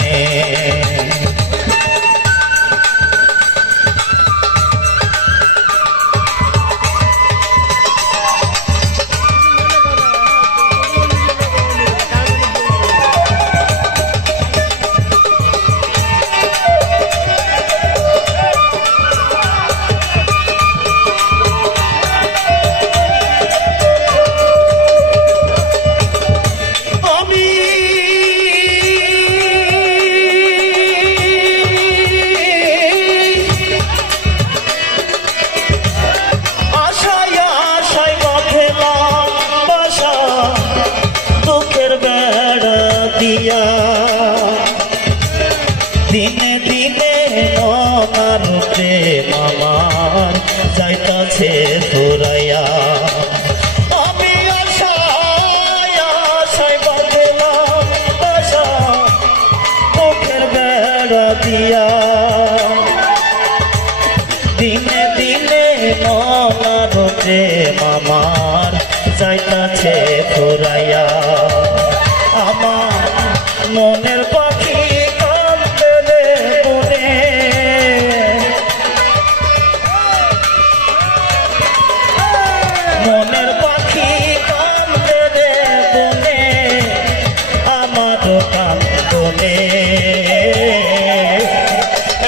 রে দিনে দিনে মনার প্রেম আমার যাইতাছে ফুরাইয়া আমি আশায় আশায় বাঁধলাম আশা বেড়া দিয়া। দিনে দিনে মনার প্রেম আমার যাইতাছে ফুরাইয়া আমার মনের মনের পাখি কামতে রে বনে আমার কান্দনে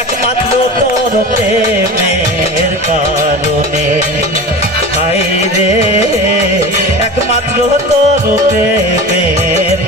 একমাত্র তোর প্রেমের কারণে। হাই রে, একমাত্র তোর প্রেমের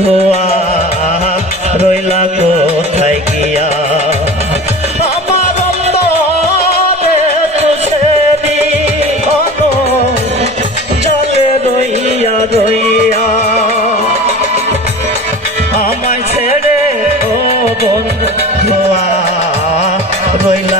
ধোয়া রইলা কোথায় গিয়া? রইয়া আমায় ছেড়ে ও বন্ধুয়া রইলা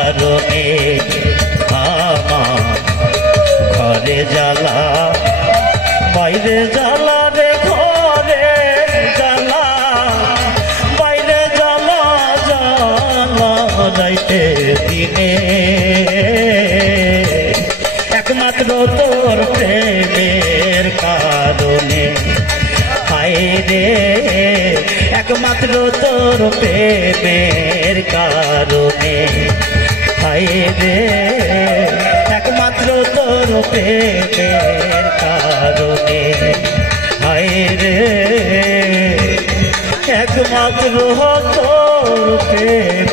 একমাত্র তোর প্রেমের কারণে। হাই রে, একমাত্র তোর প্রেমের কারণে। হাই রে, একমাত্র তোর প্রেমের